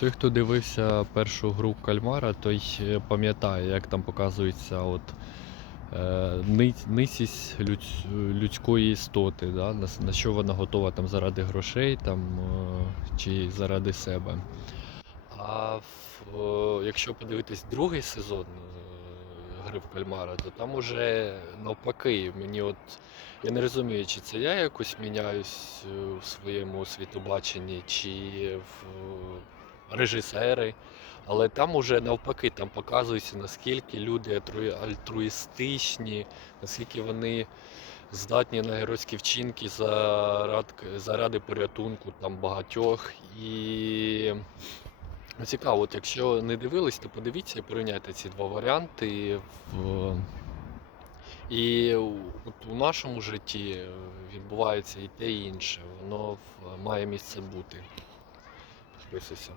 Той, хто дивився першу гру кальмара, той е, пам'ятає, як там показується от, е, ни- нисість людсь- людської істоти, да? на, на що вона готова там, заради грошей там, е, чи заради себе. А в, е, якщо подивитись другий сезон е, гри в кальмара, то там уже навпаки, мені от я не розумію, чи це я якось міняюсь е, в своєму світобаченні, чи в режисери. Але там уже навпаки там показується, наскільки люди альтруї- альтруїстичні, наскільки вони здатні на геройські вчинки заради, заради порятунку там багатьох. І Ну, Цікаво, от якщо не дивились, то подивіться і порівняйте ці два варіанти. В... І от у нашому житті відбувається і те, і інше. Воно має місце бути. Підписуйся.